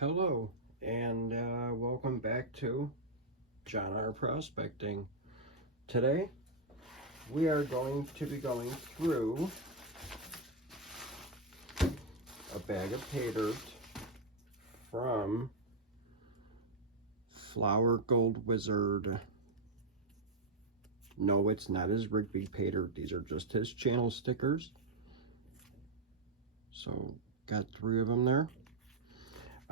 Hello, and welcome back to John R. Prospecting. Today, we are going to be going through a bag of Paydirt from Flower Gold Wizard. No, it's not his Rigby Paydirt. These are just his channel stickers. So, got 3 of them there.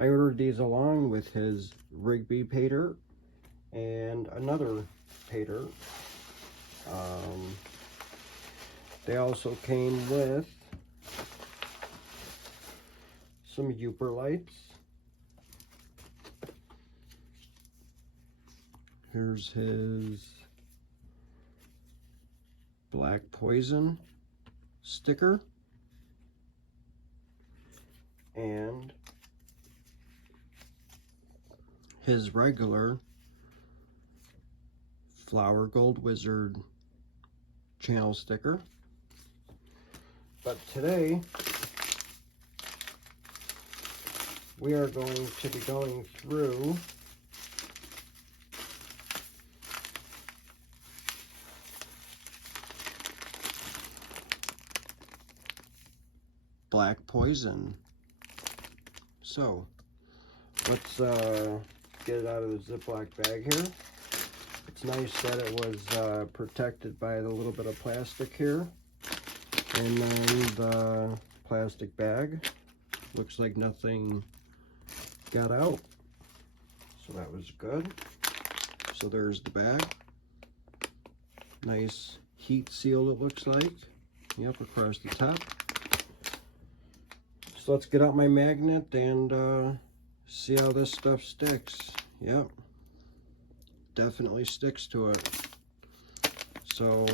I ordered these along with his Rigby Paydirt and another Paydirt. They also came with some Uper lights. Here's his Black Poison sticker. And his regular Flower Gold Wizard channel sticker. But today we are going to be going through Black Poison. So let's get it out of the Ziploc bag here. It's nice that it was protected by the little bit of plastic here. And then the plastic bag. Looks like nothing got out. So that was good. So there's the bag. Nice heat seal it looks like. Yep, across the top. So let's get out my magnet and see how this stuff sticks. Yep. Definitely sticks to it. So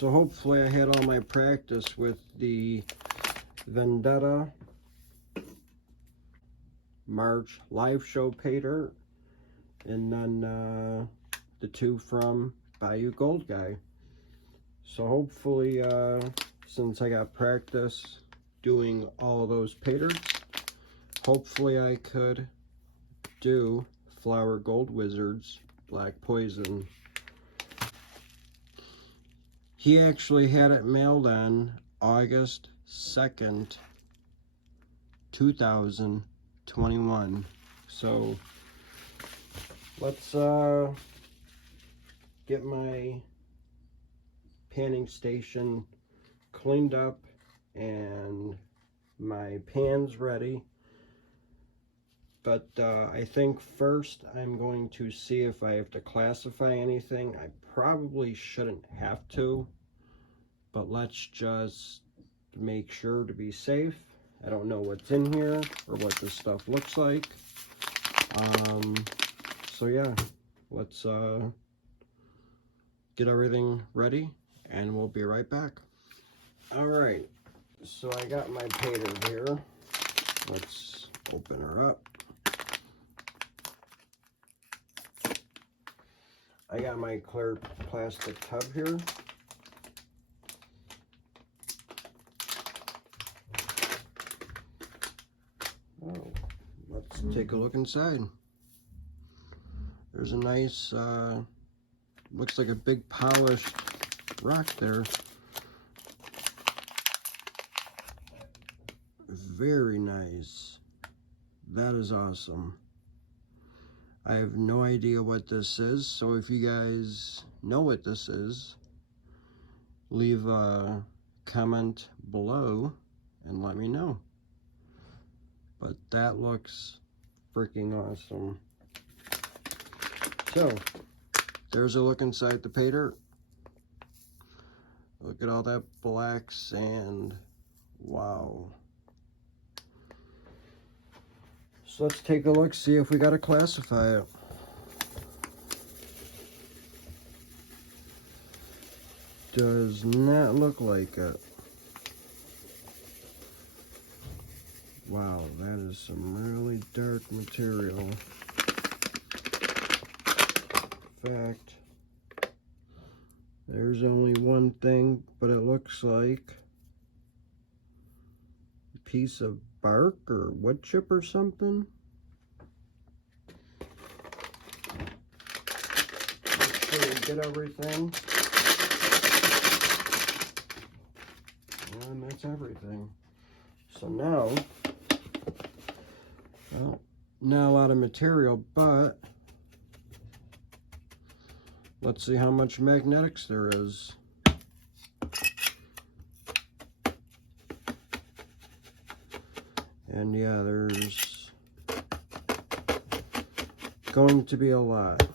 hopefully I had all my practice with the Vendetta March live show Paydirt and then the 2 from Bayou Gold Guy. So hopefully since I got practice doing all of those Paydirts, hopefully I could do Flower Gold Wizard's Black Poison. He actually had it mailed on August 2nd, 2021. So let's get my panning station cleaned up and my pans ready. But I think first I'm going to see if I have to classify anything. I probably shouldn't have to, but let's just make sure to be safe. I don't know what's in here or what this stuff looks like. So yeah, let's get everything ready and we'll be right back. All right, so I got my Paydirt here. Let's open her up. I got my clear plastic tub here. Oh, let's take a look inside. There's a nice, looks like a big polished rock there. Very nice. That is awesome. I have no idea what this is, so if you guys know what this is, leave a comment below and let me know. But that looks freaking awesome. So, there's a look inside the Paydirt. Look at all that black sand. Wow. So let's take a look, see if we got to classify it. Does not look like it. Wow, that is some really dark material. In fact, there's only one thing, but it looks like piece of bark or wood chip or something. Make sure we get everything. And that's everything. So now, well, not a lot of material, but let's see how much magnetics there is. And yeah, there's going to be a lot.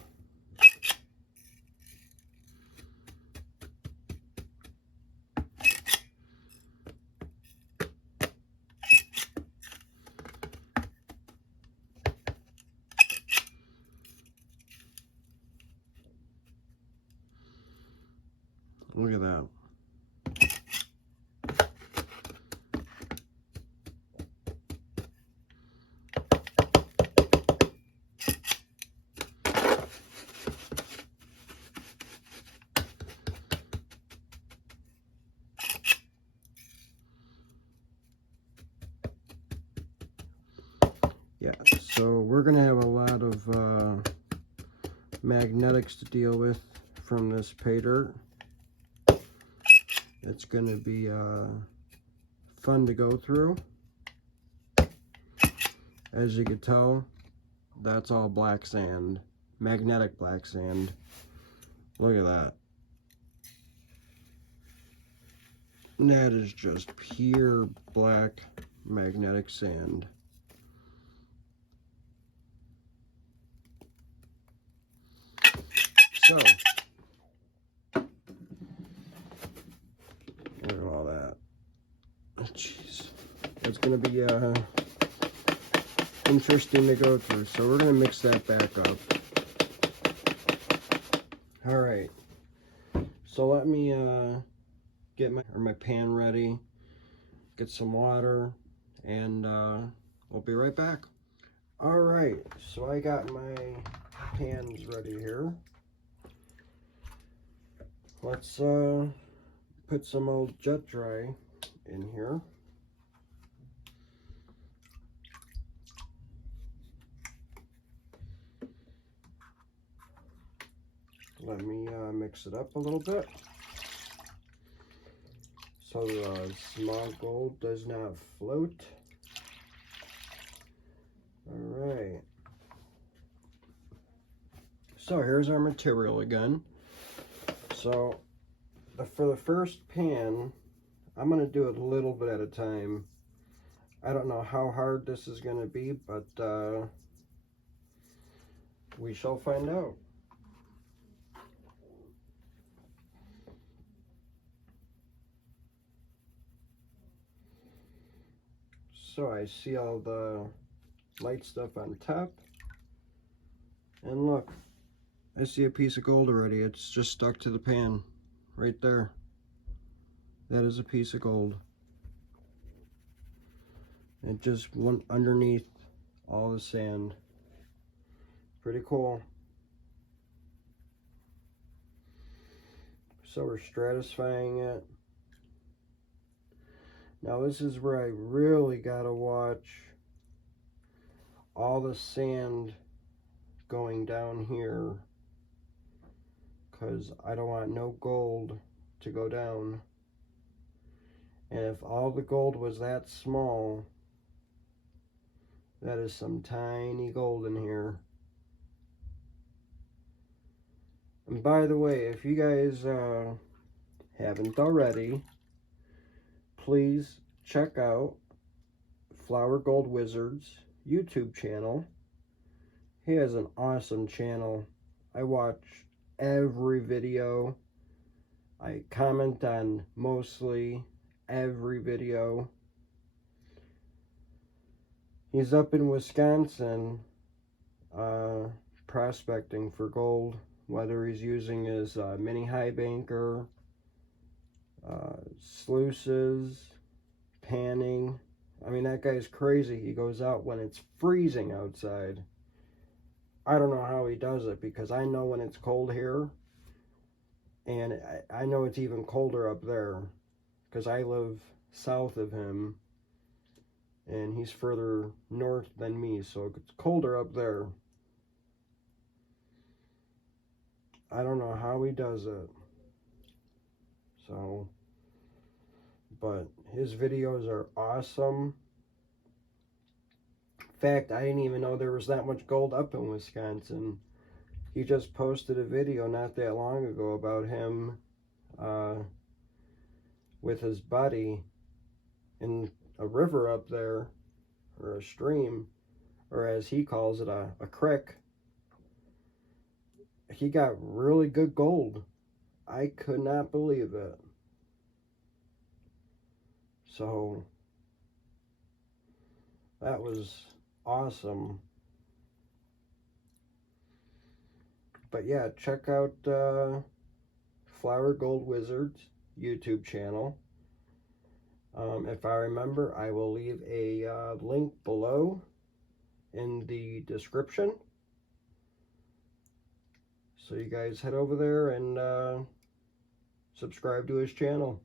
Look at that. Yeah, so we're going to have a lot of magnetics to deal with from this Paydirt. It's going to be fun to go through. As you can tell, that's all black sand, magnetic black sand. Look at that. And that is just pure black magnetic sand. So, look at all that. Jeez, that's going to be interesting to go through. So we're going to mix that back up. All right. So let me get my pan ready, get some water, and we'll be right back. All right. So I got my pans ready here. Let's put some old jet dry in here. Let me mix it up a little bit so the small gold does not float. All right. So here's our material again. So for the first pan, I'm going to do it a little bit at a time. I don't know how hard this is going to be, but we shall find out. So I see all the light stuff on top. And look, I see a piece of gold already. It's just stuck to the pan right there. That is a piece of gold. It just went underneath all the sand. Pretty cool. So we're stratifying it. Now this is where I really gotta watch all the sand going down here, because I don't want no gold to go down. And if all the gold was that small, that is some tiny gold in here. And by the way, if you guys haven't already, please check out Flower Gold Wizard's YouTube channel. He has an awesome channel. I watch every video. I comment on mostly every video. He's up in Wisconsin prospecting for gold, whether he's using his mini high banker, sluices, panning. I mean, that guy's crazy. He goes out when it's freezing outside. I don't know how he does it, because I know when it's cold here, and I know it's even colder up there, because I live south of him. and he's further north than me, so it's colder up there. I don't know how he does it. So, but his videos are awesome. In fact, I didn't even know there was that much gold up in Wisconsin. He just posted a video not that long ago about him with his buddy in a river up there, or a stream, or as he calls it, a creek. He got really good gold. I could not believe it. So that was awesome. But yeah, check out Flower Gold Wizard's YouTube channel. If I remember, I will leave a link below in the description. So you guys head over there and subscribe to his channel.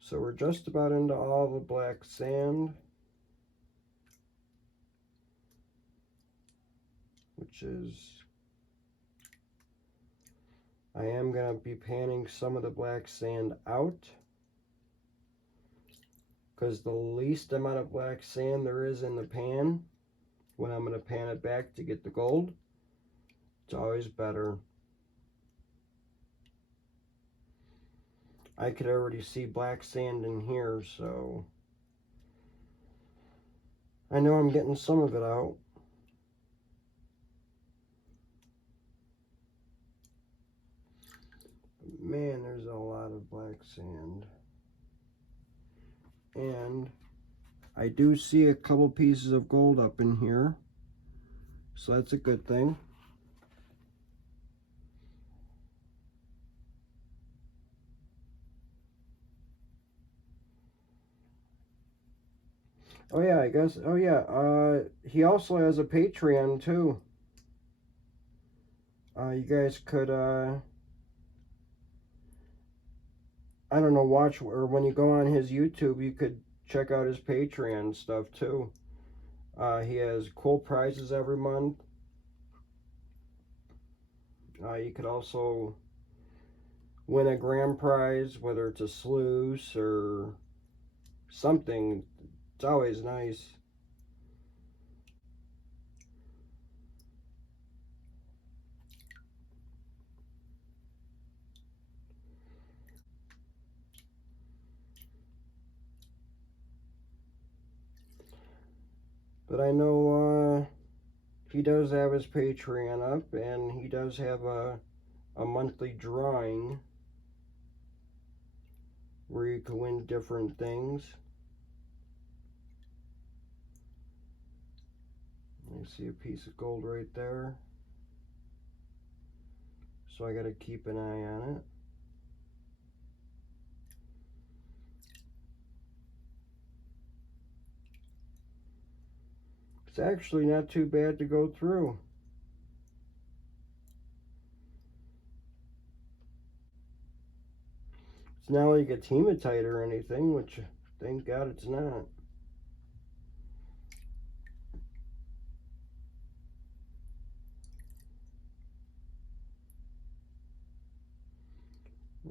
So we're just about into all the black sand, which is, I am going to be panning some of the black sand out, because the least amount of black sand there is in the pan, when I'm going to pan it back to get the gold, it's always better. I could already see black sand in here, so I know I'm getting some of it out. Man, there's a lot of black sand. And I do see a couple pieces of gold up in here, so that's a good thing. Oh yeah, I guess, oh yeah, he also has a Patreon too. You guys could, I don't know, watch, or when you go on his YouTube, you could check out his Patreon stuff too. He has cool prizes every month. You could also win a grand prize, whether it's a sluice or something. It's always nice. But I know he does have his Patreon up, and he does have a monthly drawing where you can win different things. I see a piece of gold right there, so I got to keep an eye on it. It's actually not too bad to go through. It's not like a hematite or anything, which thank God it's not.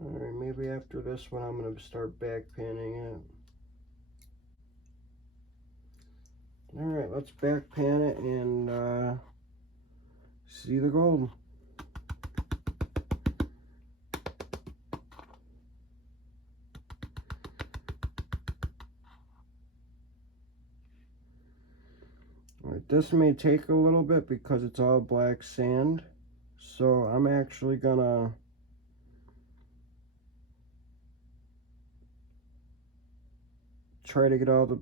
Alright, maybe after this one I'm going to start back panning it. Alright, let's back pan it and see the gold. Alright, this may take a little bit because it's all black sand, so I'm actually gonna try to get all the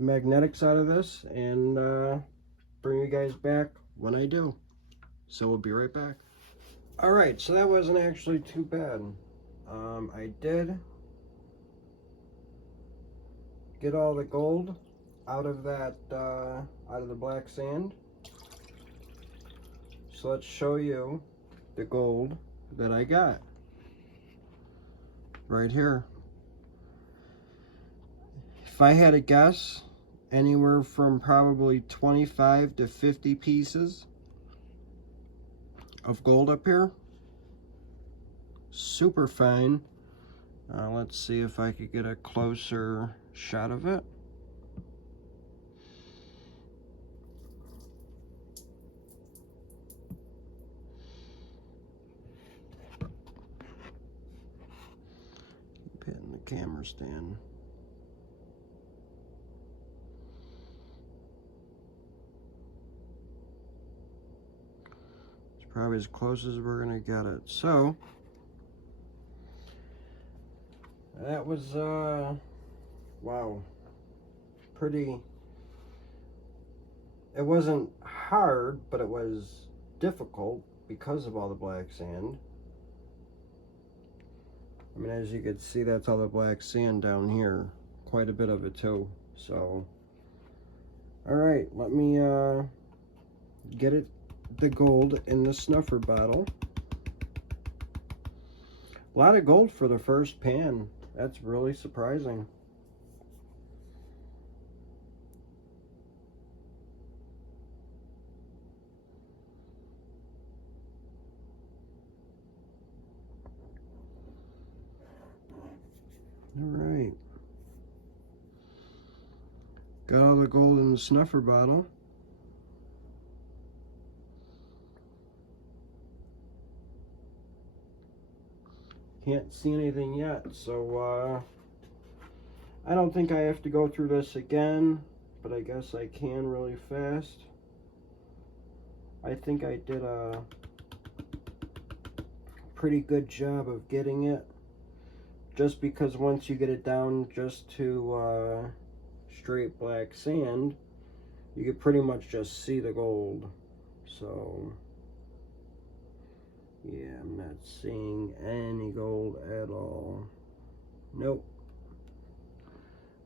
magnetics out of this and bring you guys back when I do. So we'll be right back. Alright, so that wasn't actually too bad. I did get all the gold out of that, out of the black sand. So let's show you the gold that I got. right here. If I had to guess, anywhere from probably 25 to 50 pieces of gold up here. Super fine. Let's see if I could get a closer shot of it. Keep hitting the camera stand. It's probably as close as we're gonna get it. So that was wow, pretty. It wasn't hard, but it was difficult because of all the black sand. I mean, as you can see, that's all the black sand down here. Quite a bit of it too. So, all right, let me get the gold in the snuffer bottle. A lot of gold for the first pan. That's really surprising. All right. Got all the gold in the snuffer bottle. Can't see anything yet, so I don't think I have to go through this again, but I guess I can really fast. I think I did a pretty good job of getting it, just because once you get it down just to straight black sand, you can pretty much just see the gold. So yeah, I'm not seeing any gold at all. Nope.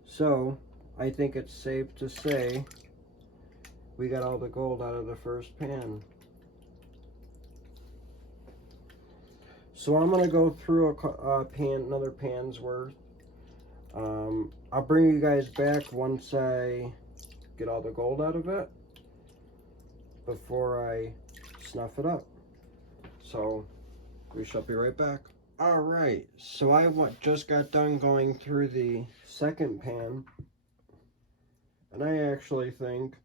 So I think it's safe to say we got all the gold out of the first pan. So I'm gonna go through another pan's worth. I'll bring you guys back once I get all the gold out of it before I snuff it up. So we shall be right back. All right, so I just got done going through the second pan, and I actually think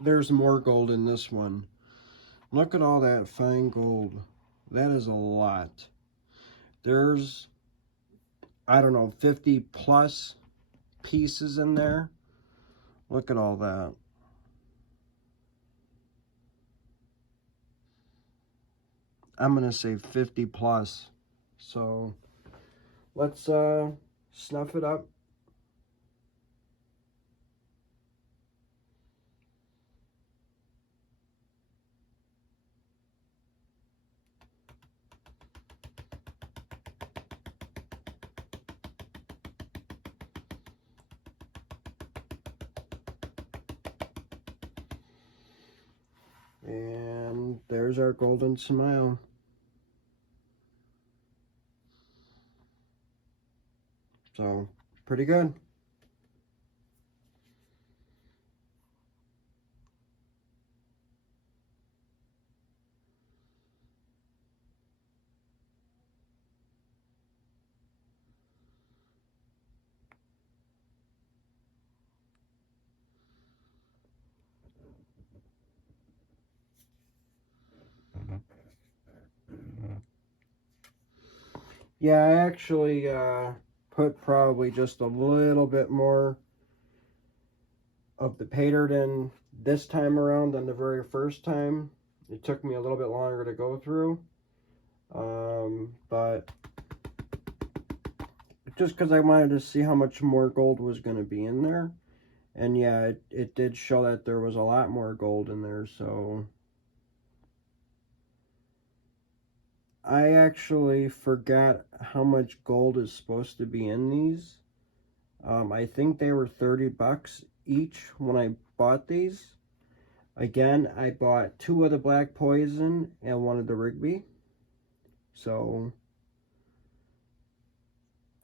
there's more gold in this one. Look at all that fine gold. That is a lot. There's, I don't know, 50 plus pieces in there. Look at all that. I'm gonna say 50 plus. So let's snuff it up. And there's our golden smile. So, pretty good. Yeah, I actually put probably just a little bit more of the Paydirt in this time around than the very first time. It took me a little bit longer to go through, but just because I wanted to see how much more gold was going to be in there. And yeah, it did show that there was a lot more gold in there, so I actually forgot how much gold is supposed to be in these. I think they were 30 bucks each when I bought these. Again, I bought 2 of the Black Poison and 1 of the Rigby. So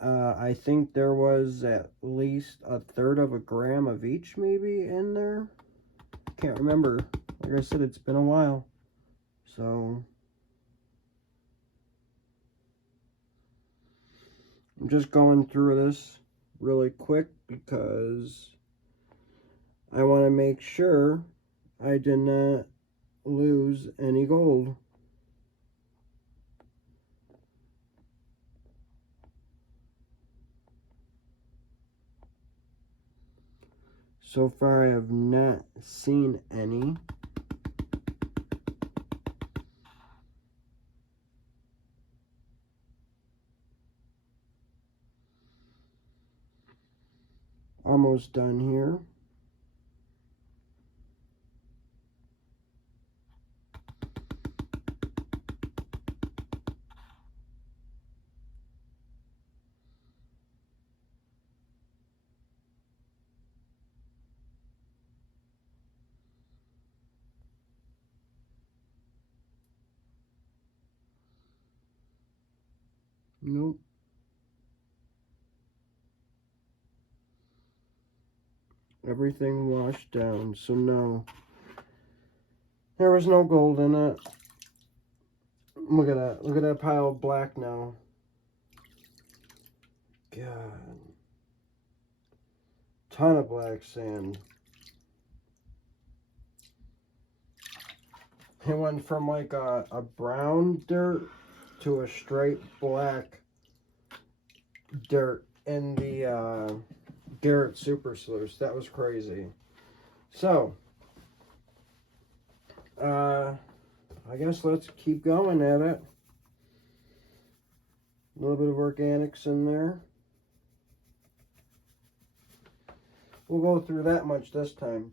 I think there was at least 1/3 of a gram of each maybe in there. Can't remember. Like I said, it's been a while. So I'm just going through this really quick because I want to make sure I did not lose any gold. So far I have not seen any. Almost done here. Nope. Everything washed down. So no. There was no gold in it. Look at that. Look at that pile of black now. God. Ton of black sand. It went from like a brown dirt to a straight black dirt in the Garrett Super Sluice. That was crazy. So, I guess let's keep going at it. A little bit of organics in there. We'll go through that much this time.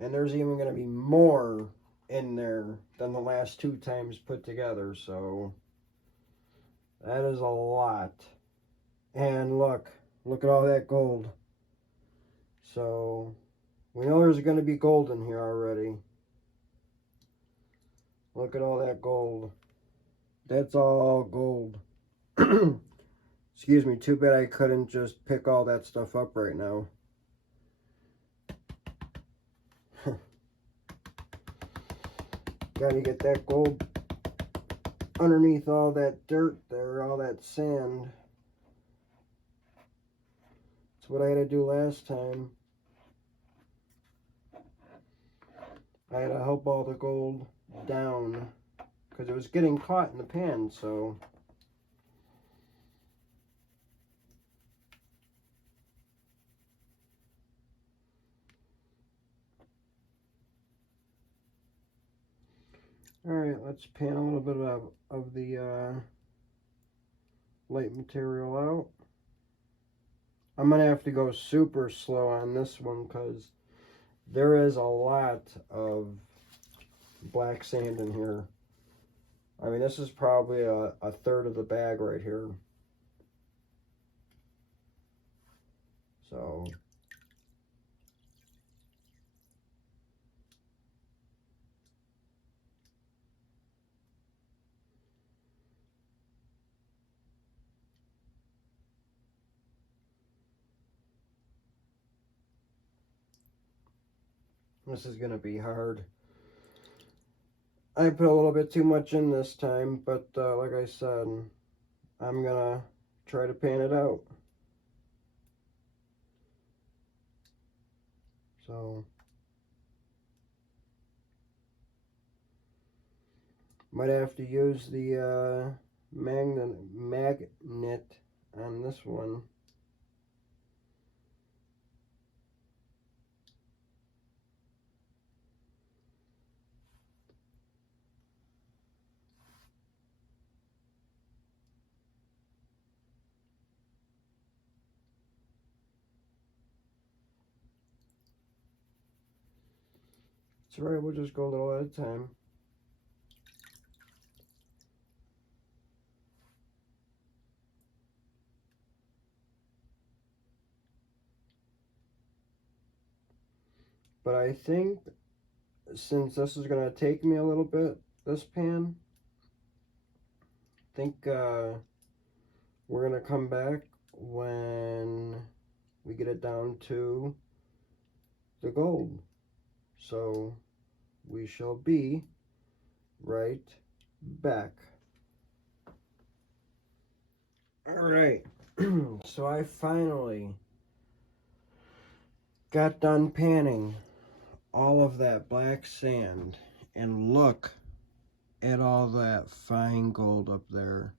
And there's even going to be more in there than the last 2 times put together. So, that is a lot. And look at all that gold. So, we know there's going to be gold in here already. Look at all that gold. That's all gold. Excuse me, too bad I couldn't just pick all that stuff up right now. Gotta get that gold underneath all that dirt there, all that sand. That's what I had to do last time. I had to help all the gold down because it was getting caught in the pan, so... Alright, let's pan a little bit of the light material out. I'm going to have to go super slow on this one because there is a lot of black sand in here. I mean, this is probably a 1/3 of the bag right here. So... this is going to be hard. I put a little bit too much in this time, but like I said, I'm going to try to pan it out. So, might have to use the magnet on this one. It's alright, we'll just go a little at a time. But I think since this is going to take me a little bit, this pan, think we're going to come back when we get it down to the gold. So we shall be right back. Alright, so I finally got done panning all of that black sand, and look at all that fine gold up there.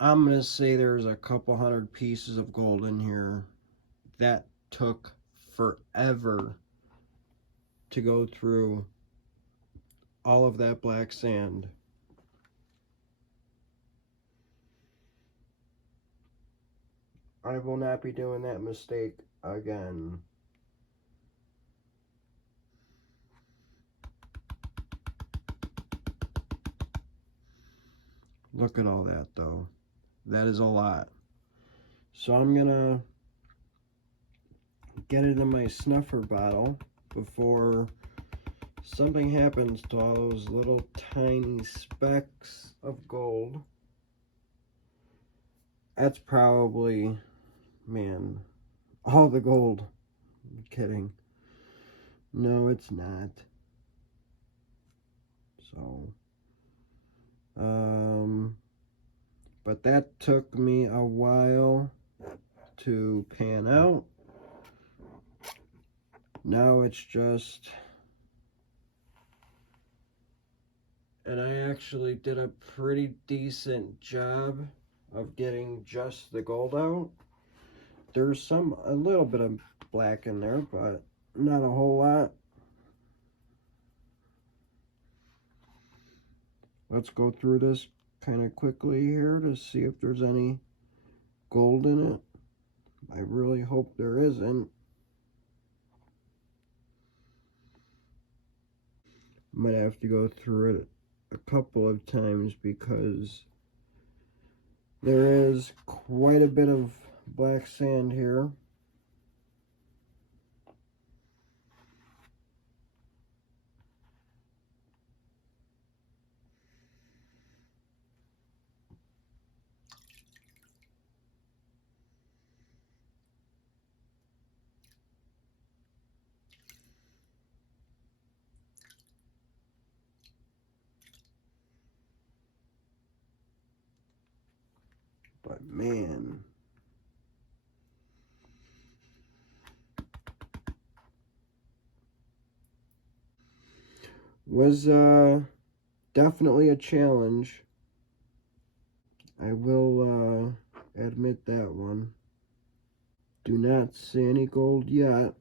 I'm gonna say there's a couple hundred pieces of gold in here. That took forever to go through all of that black sand. I will not be doing that mistake again. Look at all that though. That is a lot. So I'm gonna get it in my snuffer bottle before something happens to all those little tiny specks of gold. That's probably, man, all the gold. I'm kidding. No, it's not. So, but that took me a while to pan out. Now it's just, and I actually did a pretty decent job of getting just the gold out. There's a little bit of black in there, but not a whole lot. Let's go through this kind of quickly here to see if there's any gold in it. I really hope there isn't. Might have to go through it a couple of times because there is quite a bit of black sand here. But man, was definitely a challenge. I will admit that one. Do not see any gold yet.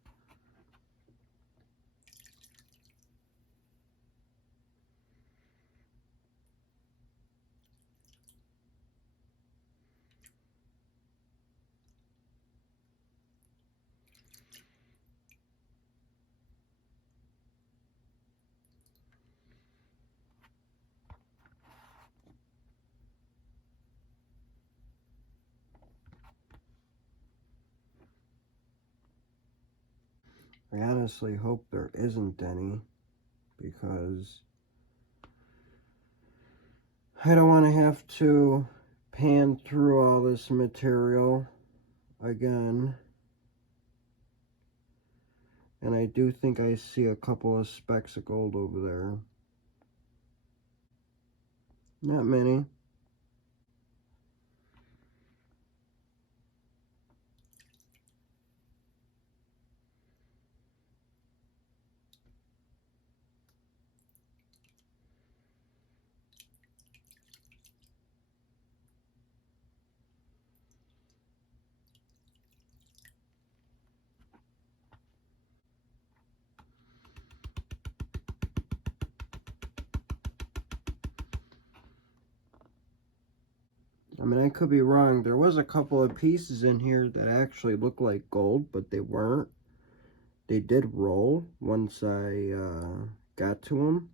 I honestly hope there isn't any, because I don't want to have to pan through all this material again. And I do think I see a couple of specks of gold over there. Not many. I mean, I could be wrong. There was a couple of pieces in here that actually look like gold, but they weren't. They did roll once I got to them.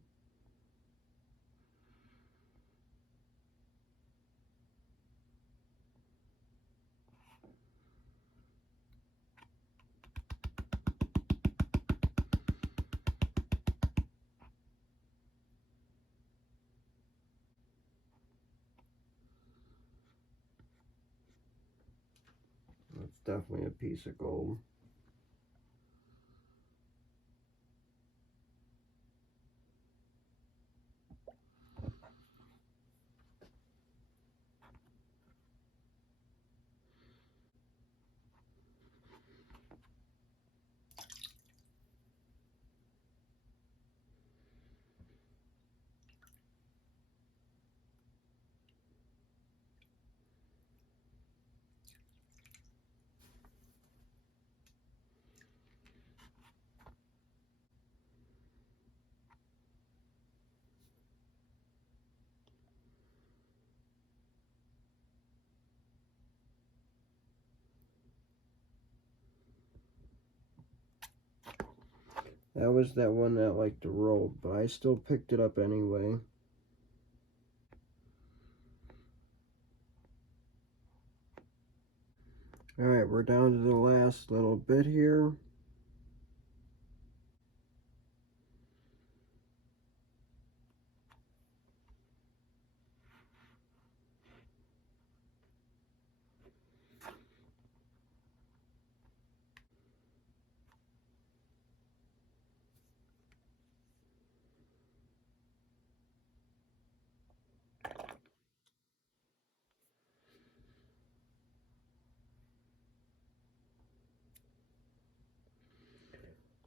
It's definitely a piece of gold. That was that one that liked to roll, but I still picked it up anyway. Alright, we're down to the last little bit here.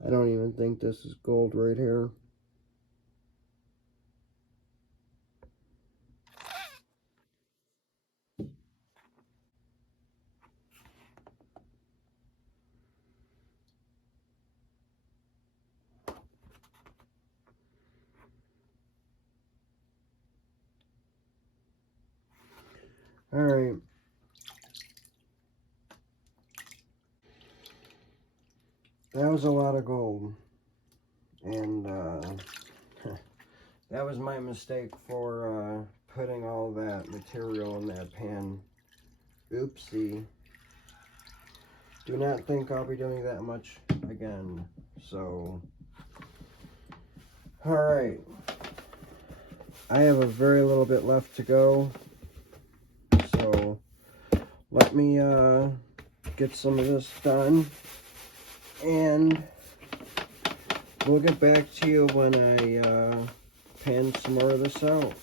I don't even think this is gold right here. Alright. That was a lot of gold. And that was my mistake for putting all that material in that pan. Oopsie. Do not think I'll be doing that much again. So, alright. I have a very little bit left to go. So, let me get some of this done. And we'll get back to you when I pan some more of this out.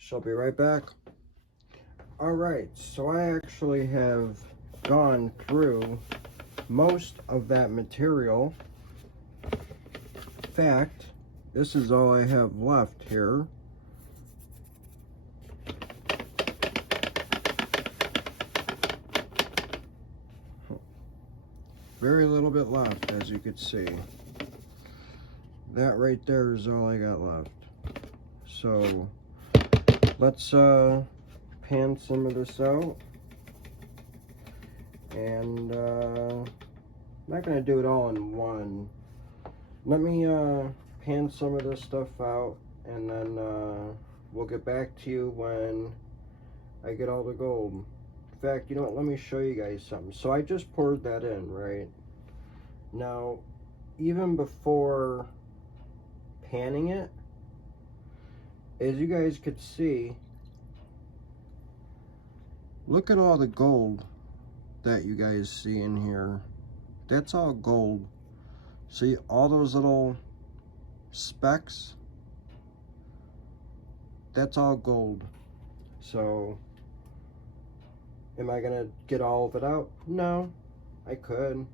So I'll be right back. Alright, so I actually have gone through most of that material. In fact, this is all I have left here. Very little bit left, as you could see. That right there is all I got left. So let's pan some of this out. And I'm not going to do it all in one. Let me pan some of this stuff out, and then we'll get back to you when I get all the gold. In fact, you know what, let me show you guys something. So I just poured that in, right? Now, even before panning it, as you guys could see, look at all the gold that you guys see in here. That's all gold. See all those little specks? That's all gold. So, am I gonna get all of it out? No, I could.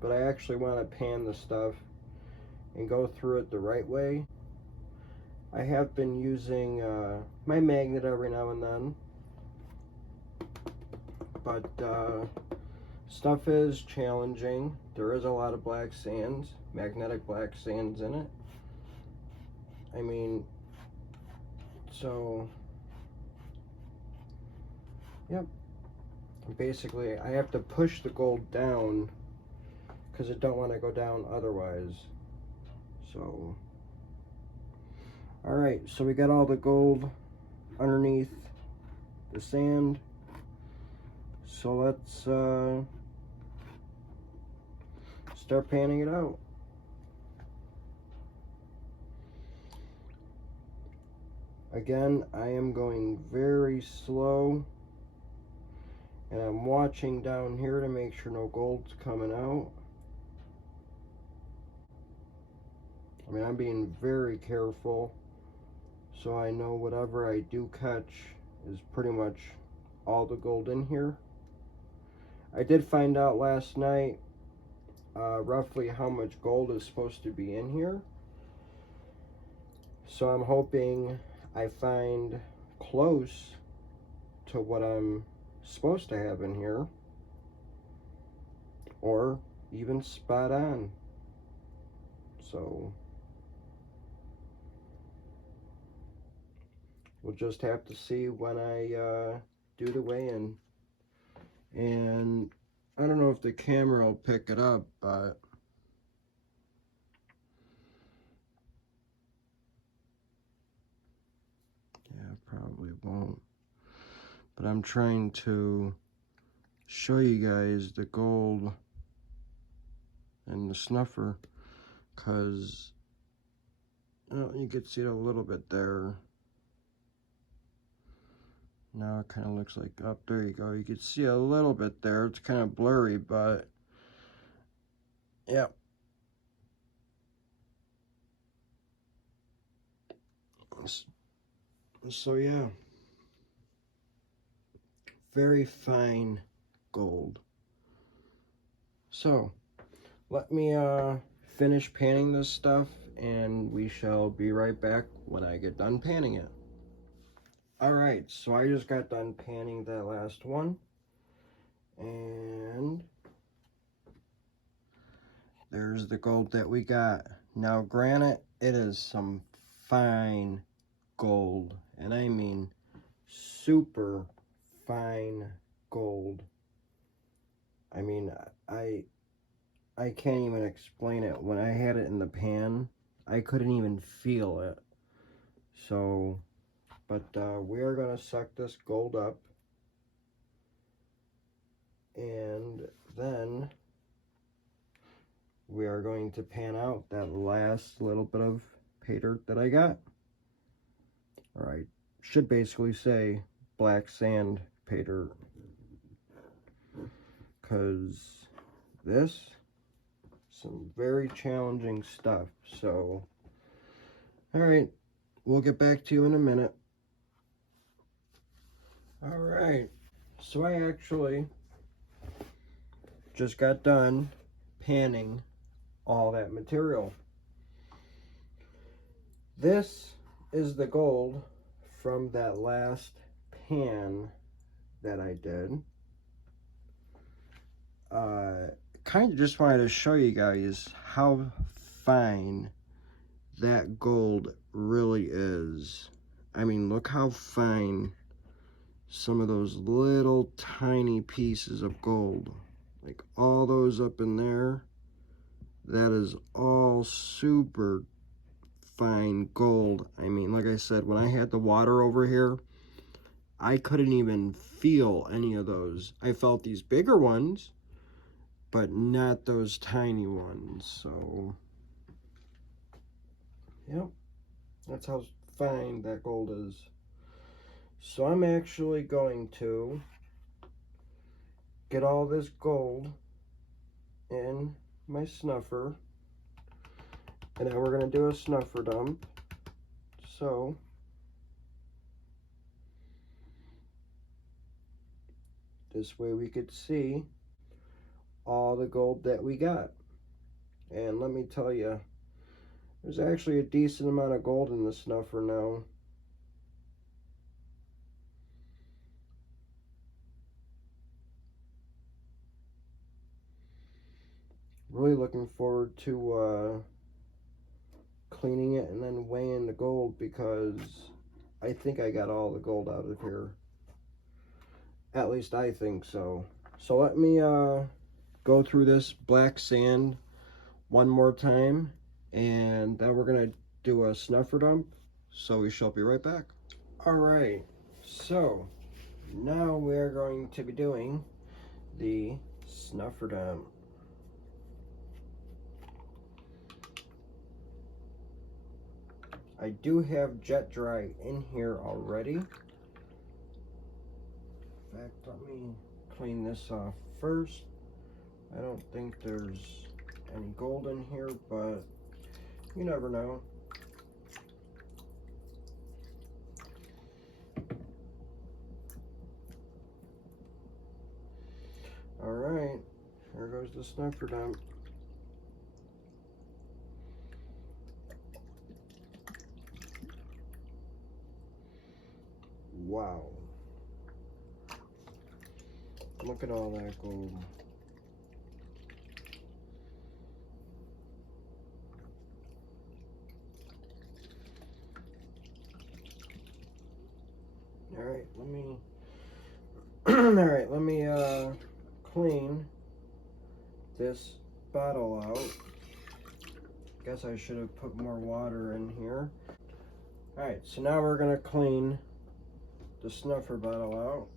But I actually want to pan the stuff and go through it the right way. I have been using my magnet every now and then. But stuff is challenging. There is a lot of black sands, magnetic black sands in it. I mean, so, yep. Basically, I have to push the gold down because I don't want to go down otherwise. So, alright, so we got all the gold underneath the sand. So let's start panning it out. Again, I am going very slow, And I'm watching down here to make sure no gold's coming out. I mean, I'm being very careful, so I know whatever I do catch is pretty much all the gold in here. I did find out last night roughly how much gold is supposed to be in here. So I'm hoping I find close to what I'm supposed to have in here, or even spot on. So we'll just have to see when I do the weigh-in. And I don't know if the camera will pick it up, but yeah, probably won't. But I'm trying to show you guys the gold and the snuffer, because you can see it a little bit there. Now it kind of looks like, up there you go. You can see a little bit there. It's kind of blurry, but yeah. So yeah, very fine gold. So let me finish panning this stuff, and we shall be right back when I get done panning it. Alright, so I just got done panning that last one, and there's the gold that we got. Now granted, it is some fine gold, and I mean super fine gold. I mean, I can't even explain it. When I had it in the pan, I couldn't even feel it. So, but we are going to suck this gold up, and then we are going to pan out that last little bit of pay dirt that I got. Or I should basically say black sand pay dirt, because this some very challenging stuff. So alright, we'll get back to you in a minute. Alright, so I actually just got done panning all that material. This is the gold from that last pan that I did. Kind of just wanted to show you guys how fine that gold really is. I mean, look how fine some of those little tiny pieces of gold, like all those up in there, that is all super fine gold. I mean, like I said, when I had the water over here, I couldn't even feel any of those. I felt these bigger ones, but not those tiny ones. So yep, that's how fine that gold is. So I'm actually going to get all this gold in my snuffer, and then we're going to do a snuffer dump. So this way we could see all the gold that we got. And let me tell you, there's actually a decent amount of gold in the snuffer now. Really looking forward to cleaning it and then weighing the gold, because I think I got all the gold out of here. At least I think so. So let me go through this black sand one more time, and then we're going to do a snuffer dump. So we shall be right back. Alright, so now we're going to be doing the snuffer dump. I do have jet dry in here already. In fact, let me clean this off first. I don't think there's any gold in here, but you never know. Alright, here goes the snuffer dump. Wow. Look at all that gold. Alright, let me clean this bottle out. Guess I should have put more water in here. Alright, so now we're gonna clean the snuffer bottle out.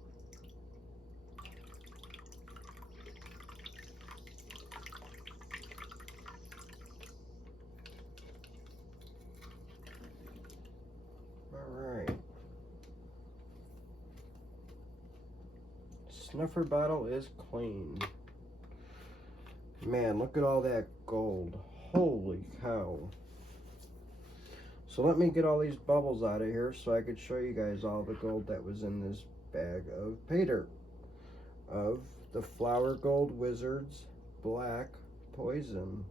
Alright. Snuffer bottle is cleaned. Man, look at all that gold. Holy cow. So let me get all these bubbles out of here so I could show you guys all the gold that was in this bag of Paydirt. Of the Flower Gold Wizards Black Poison.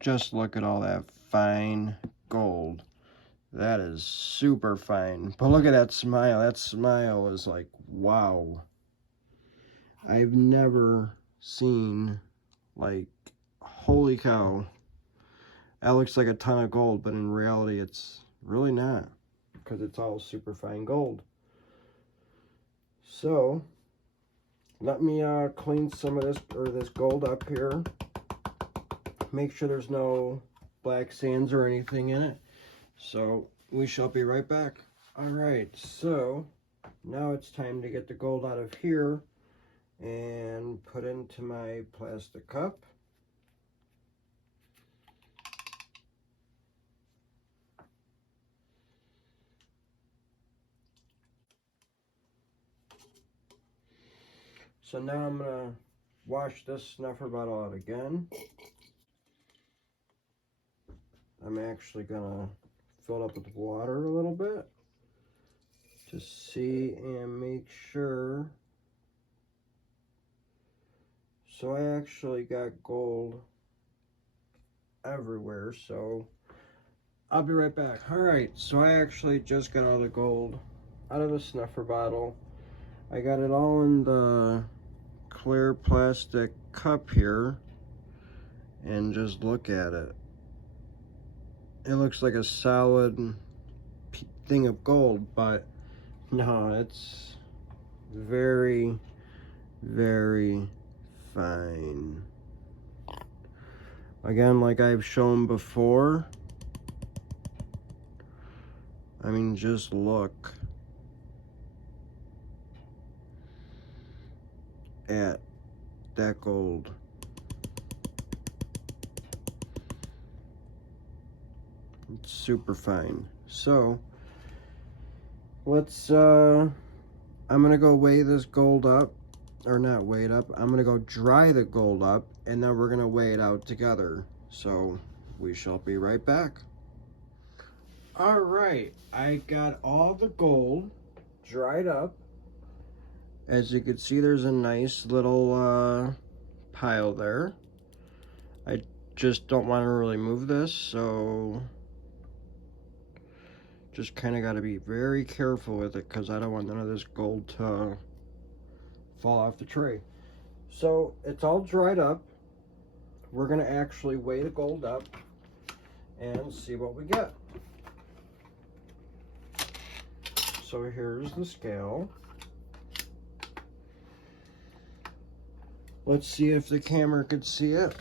Just look at all that fine gold. That is super fine. But look at that smile. That smile is like, wow. I've never seen, like, holy cow. That looks like a ton of gold, but in reality it's really not, because it's all super fine gold. So let me clean some of this gold up here. Make sure there's no black sands or anything in it. So we shall be right back. Alright, so now it's time to get the gold out of here and put into my plastic cup. So now I'm gonna wash this snuffer bottle out again. I'm actually gonna fill it up with water a little bit to see and make sure. So I actually got gold everywhere, so I'll be right back. Alright, so I actually just got all the gold out of the snuffer bottle. I got it all in the clear plastic cup here, and just look at it. It looks like a solid thing of gold, but no, it's very, very fine. Again, like I've shown before, I mean, just look at that gold. It's super fine. So let's I'm gonna go weigh this gold up, or not weigh it up, I'm gonna go dry the gold up, and then we're gonna weigh it out together. So we shall be right back. All right, I got all the gold dried up. As you can see, there's a nice little pile there. I just don't want to really move this, so just kind of got to be very careful with it, because I don't want none of this gold to fall off the tray. So it's all dried up. We're going to actually weigh the gold up and see what we get. So here's the scale. Let's see if the camera could see it.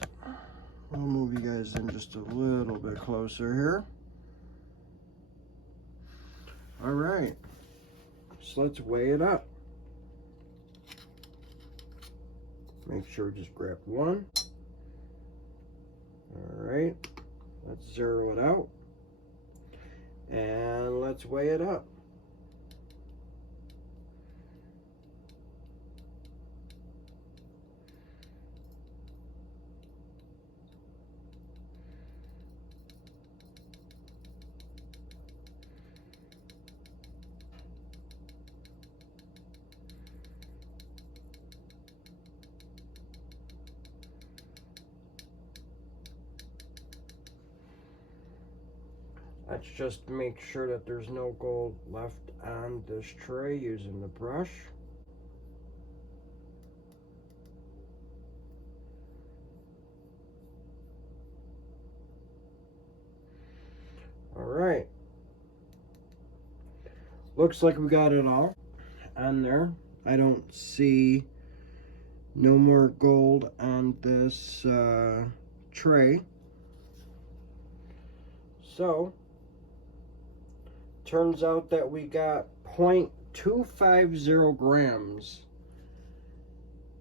I'll move you guys in just a little bit closer here. All right, so let's weigh it up. Make sure we just grab one. All right, let's zero it out. And let's weigh it up. Let's just make sure that there's no gold left on this tray using the brush. All right. Looks like we got it all on there. I don't see no more gold on this tray. So, turns out that we got 0.250 grams.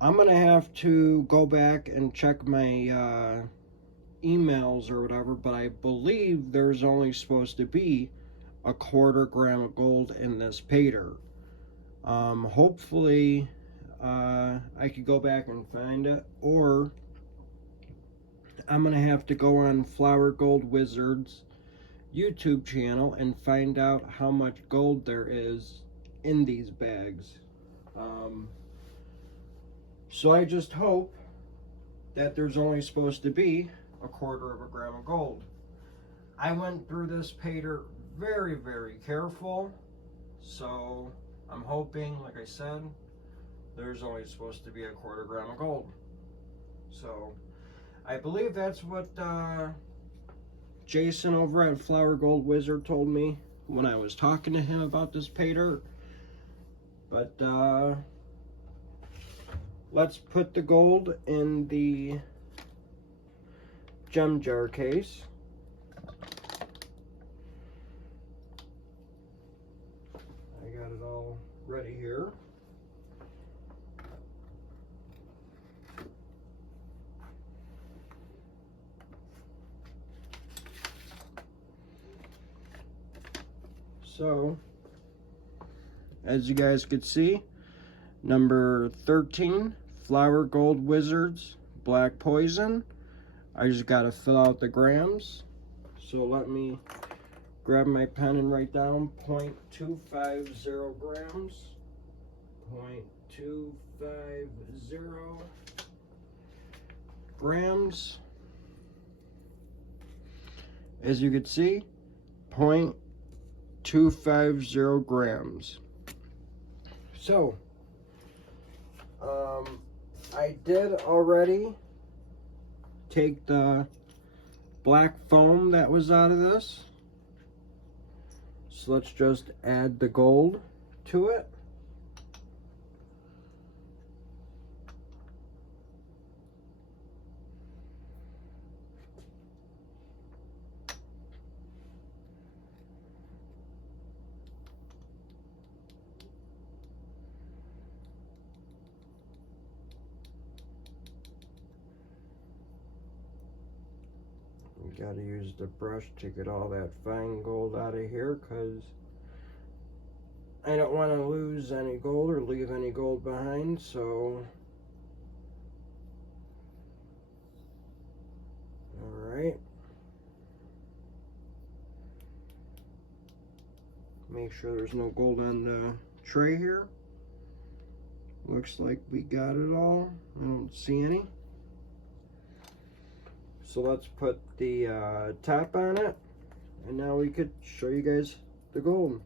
I'm gonna have to go back and check my emails or whatever, but I believe there's only supposed to be a 1/4 gram of gold in this Paydirt. Hopefully I could go back and find it, or I'm gonna have to go on Flower Gold Wizard's YouTube channel and find out how much gold there is in these bags. So I just hope that there's only supposed to be a 1/4 gram of gold. I went through this Paydirt very, very careful, so I'm hoping, like I said, there's only supposed to be a 1/4 gram of gold. So I believe that's what Jason over at Flower Gold Wizard told me when I was talking to him about this Paydirt. But let's put the gold in the gem jar case. I got it all ready here. So, as you guys could see, number 13, Flower Gold Wizards Black Poison. I just got to fill out the grams. So let me grab my pen and write down 0.250 grams. 0.250 grams. As you can see, 0.250 grams. So, I did already take the black foam that was out of this. So let's just add the gold to it. Got to use the brush to get all that fine gold out of here, because I don't want to lose any gold or leave any gold behind. So, alright, make sure there's no gold on the tray here. Looks like we got it all. I don't see any. So let's put the top on it, and now we could show you guys the gold.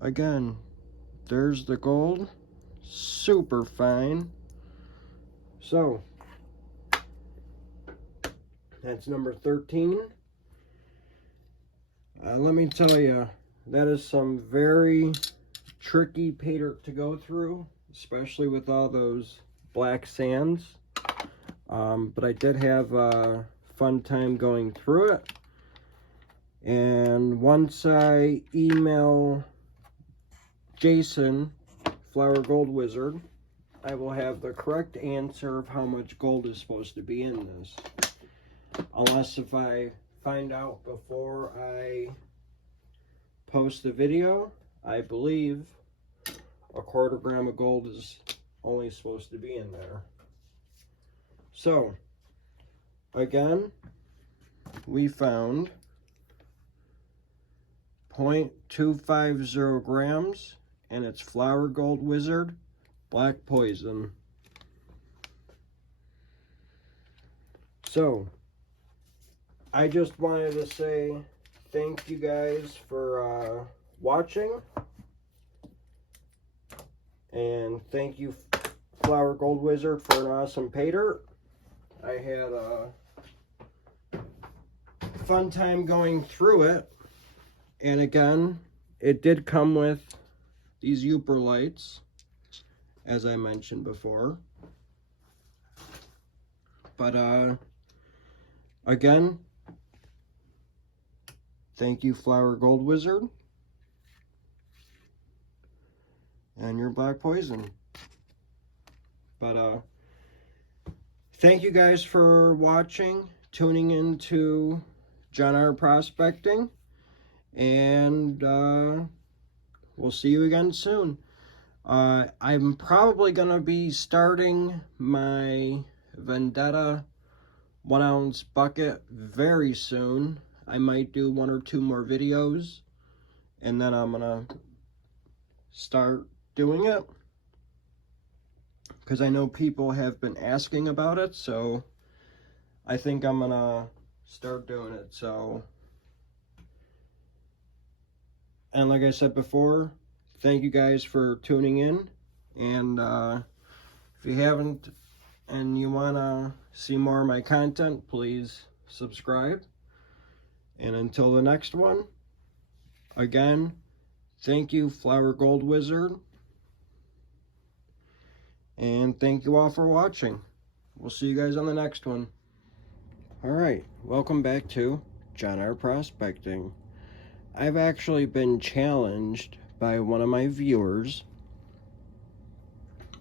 Again, there's the gold, super fine. So that's number 13. Let me tell you, that is some very tricky Paydirt to go through, especially with all those black sands. But I did have a fun time going through it. And once I email Jason, Flower Gold Wizard, I will have the correct answer of how much gold is supposed to be in this. Unless if I find out before I post the video, I believe a 1/4 gram of gold is only supposed to be in there. So, again, we found 0.250 grams, and it's Flower Gold Wizard Black Poison. So, I just wanted to say thank you guys for watching. And thank you, Flower Gold Wizard, for an awesome Paydirt. I had a fun time going through it. And again, it did come with these Youper lights, as I mentioned before. But again, thank you, Flower Gold Wizard, and your Black Poison. But thank you guys for watching, tuning into John R. Prospecting, and we'll see you again soon. I'm probably gonna be starting my Vendetta 1-ounce bucket very soon. I might do 1 or 2 more videos, and then I'm gonna start doing it, because I know people have been asking about it, so I think I'm gonna start doing it. So, and like I said before, thank you guys for tuning in, and if you haven't and you want to see more of my content, please subscribe. And until the next one, again, thank you, Flower Gold Wizard, and thank you all for watching. We'll see you guys on the next one. Alright, welcome back to John R. Prospecting. I've actually been challenged by one of my viewers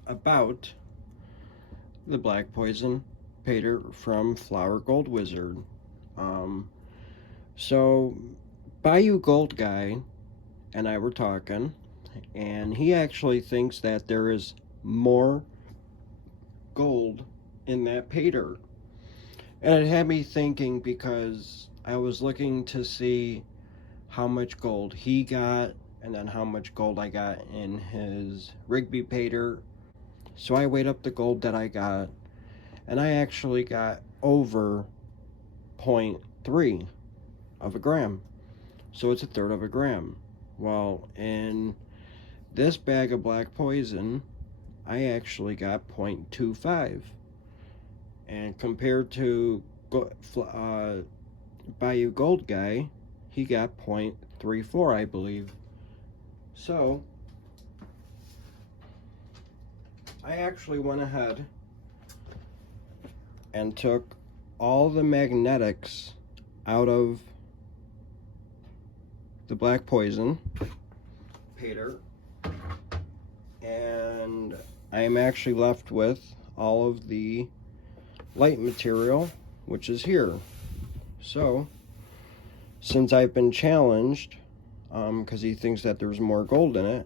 about the Black Poison Paydirt from Flower Gold Wizard. So Bayou Gold Guy and I were talking, and he actually thinks that there is more gold in that Paydirt. And it had me thinking, because I was looking to see how much gold he got and then how much gold I got in his Rigby Paydirt. So I weighed up the gold that I got, and I actually got over 0.3 of a gram. So it's 1/3 of a gram. Well, in this bag of Black Poison, I actually got 0.25. And compared to Bayou Gold Guy, he got 0.34, I believe. So I actually went ahead and took all the magnetics out of the Black Poison Paydirt, and I am actually left with all of the light material, which is here. So since I've been challenged, because he thinks that there's more gold in it,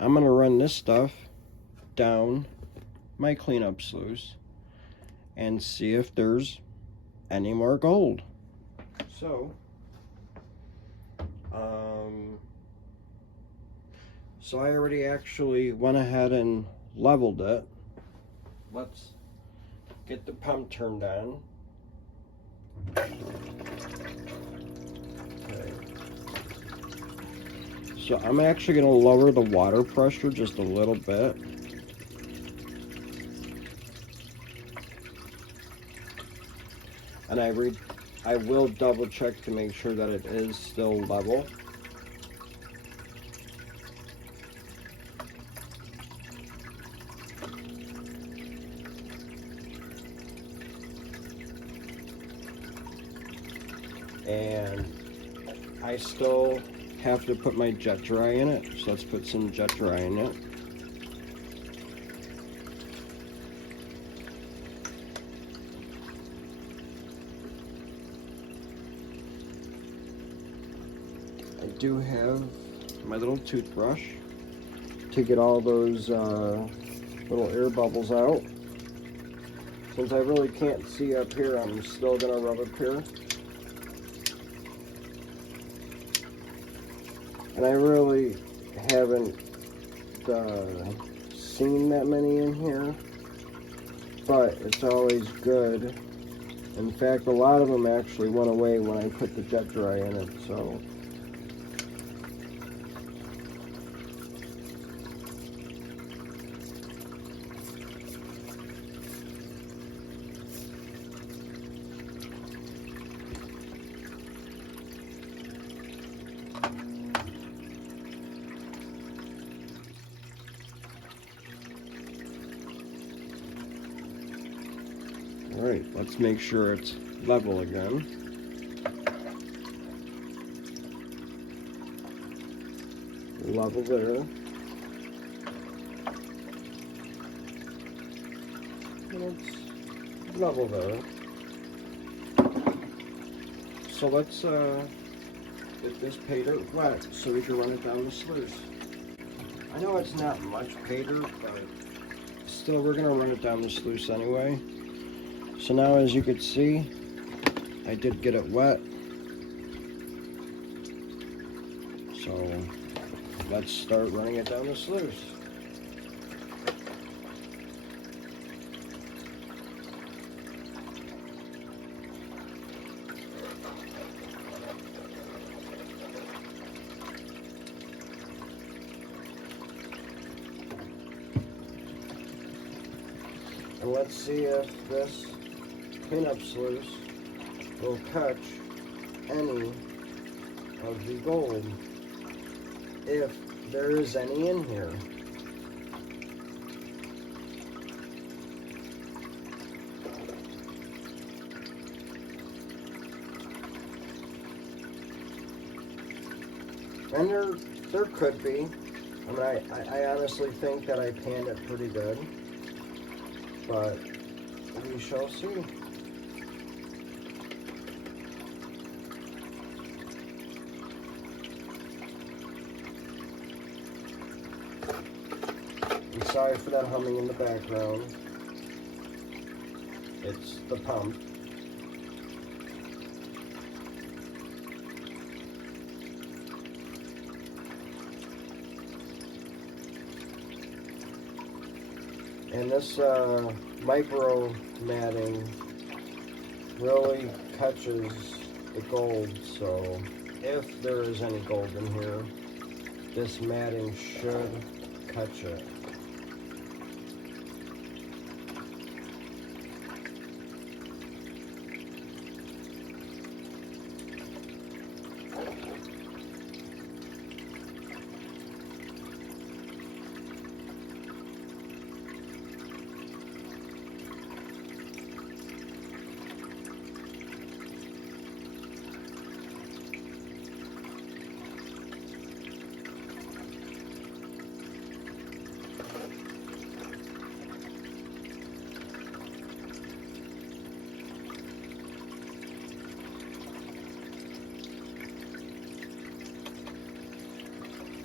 I'm gonna run this stuff down my cleanup sluice and see if there's any more gold. So I already actually went ahead and leveled it. Let's get the pump turned on. Okay. So I'm actually going to lower the water pressure just a little bit. And I will double check to make sure that it is still level. and I still have to put my jet dry in it, so let's put some jet dry in it. I do have my little toothbrush to get all those little air bubbles out. Since I really can't see up here, I'm still gonna rub up here. And I really haven't seen that many in here, but it's always good. In fact, a lot of them actually went away when I put the jet dry in it, so. Alright, let's make sure it's level again. Level there. And it's level there. So let's get this Paydirt wet so we can run it down the sluice. I know it's not much Paydirt, but still we're going to run it down the sluice anyway. So now, as you can see, I did get it wet. So let's start running it down the sluice. And let's see if this cleanup sluice will catch any of the gold, if there is any in here. And there could be. I mean, I honestly think that I panned it pretty good, but we shall see. I'm sorry for that humming in the background. It's the pump. And this micro matting really catches the gold, so if there is any gold in here, this matting should catch it.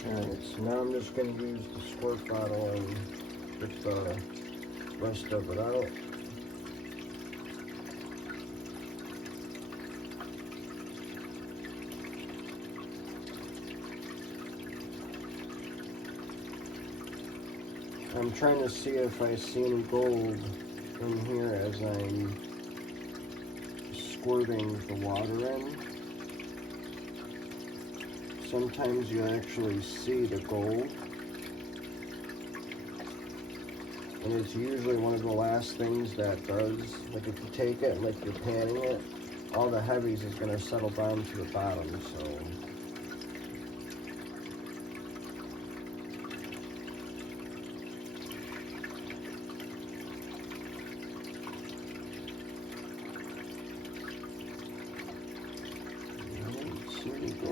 Alright, so now I'm just going to use the squirt bottle and get the rest of it out. I'm trying to see if I see any gold in here as I'm squirting the water in. Sometimes you actually see the gold, and it's usually one of the last things that does. Like if you take it, like you're panning it, all the heavies is going to settle down to the bottom, so.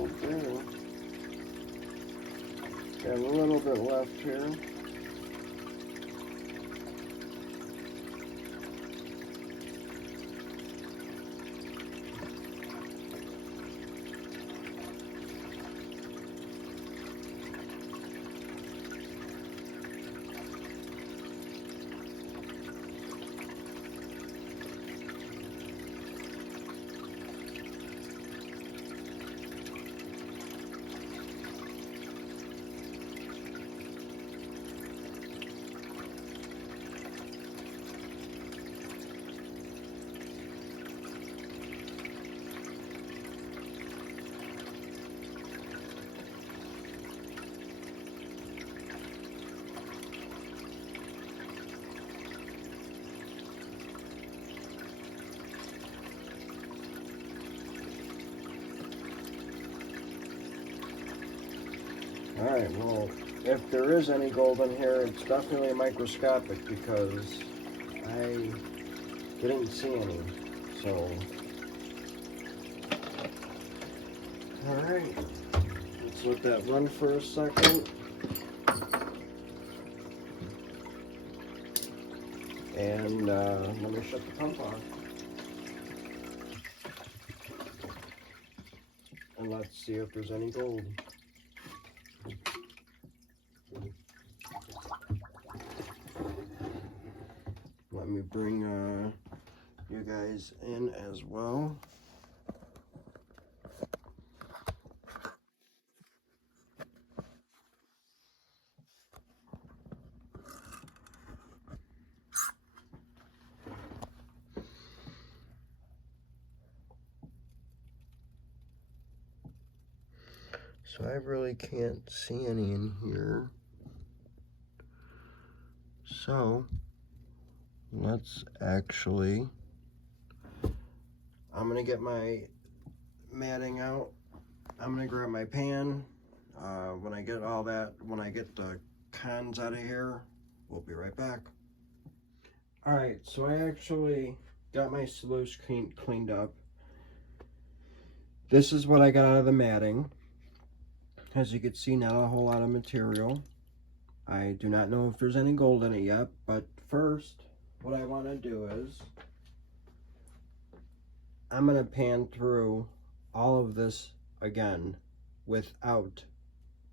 Okay. Got a little bit left here. Alright, well, if there is any gold in here, it's definitely microscopic because I didn't see any. So, alright, let's let that run for a second. And let me shut the pump off. And let's see if there's any gold. Let me bring you guys in as well. So I really can't see any in here. So let's actually, I'm gonna get my matting out. I'm gonna grab my pan. When I get all that, when I get the cons out of here, we'll be right back. All right, so I actually got my sluice cleaned up. This is what I got out of the matting. As you can see, not a whole lot of material. I do not know if there's any gold in it yet, but first, what I want to do is, I'm going to pan through all of this again without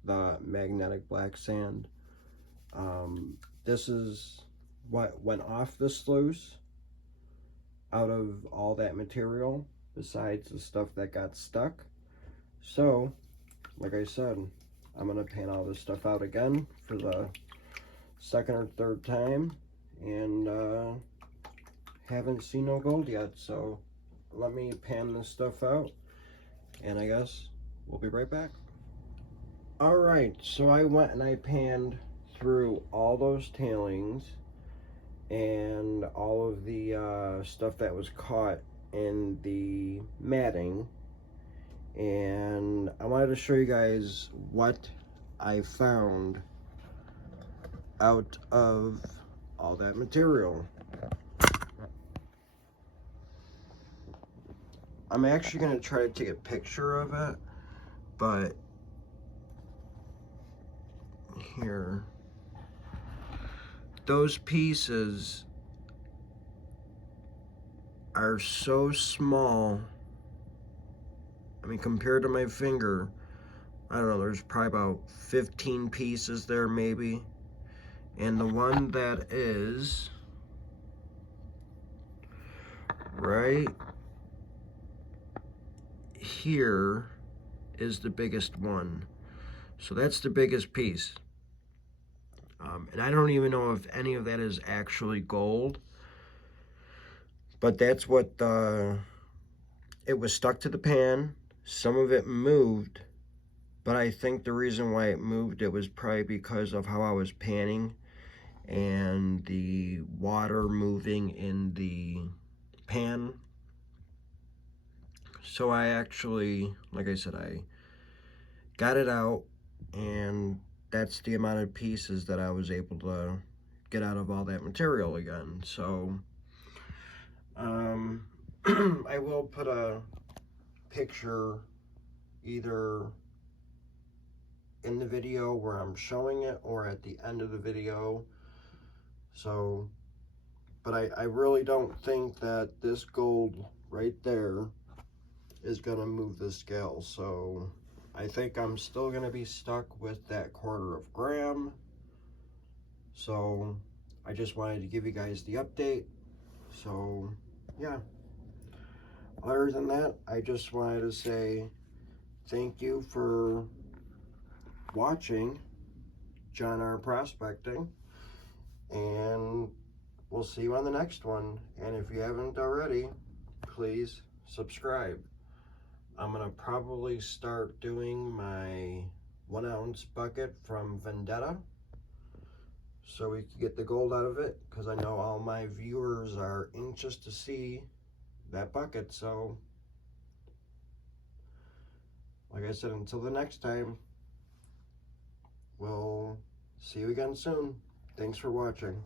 the magnetic black sand. This is what went off the sluice out of all that material, besides the stuff that got stuck. So, like I said, I'm going to pan all this stuff out again for the second or third time, and haven't seen no gold yet, so let me pan this stuff out, and I guess we'll be right back. Alright, so I went and I panned through all those tailings and all of the stuff that was caught in the matting, and I wanted to show you guys what I found out of all that material. I'm actually going to try to take a picture of it, but here, those pieces are so small. I mean, compared to my finger, I don't know, there's probably about 15 pieces there maybe. And the one that is right here is the biggest one. So that's the biggest piece. And I don't even know if any of that is actually gold, but that's what it was stuck to the pan. Some of it moved, but I think the reason why it moved, it was probably because of how I was panning and the water moving in the pan. So I actually, like I said, I got it out, and that's the amount of pieces that I was able to get out of all that material again. So I will put a picture either in the video where I'm showing it or at the end of the video. So, but I really don't think that this gold right there is gonna move the scale. So I think I'm still gonna be stuck with that 1/4 gram. So I just wanted to give you guys the update. So yeah, other than that, I just wanted to say thank you for watching John R. Prospecting, and we'll see you on the next one. And if you haven't already, please subscribe. I'm gonna probably start doing my 1 ounce bucket from Vendetta so we can get the gold out of it, because I know all my viewers are anxious to see that bucket. So like I said, until the next time, we'll see you again soon. Thanks for watching.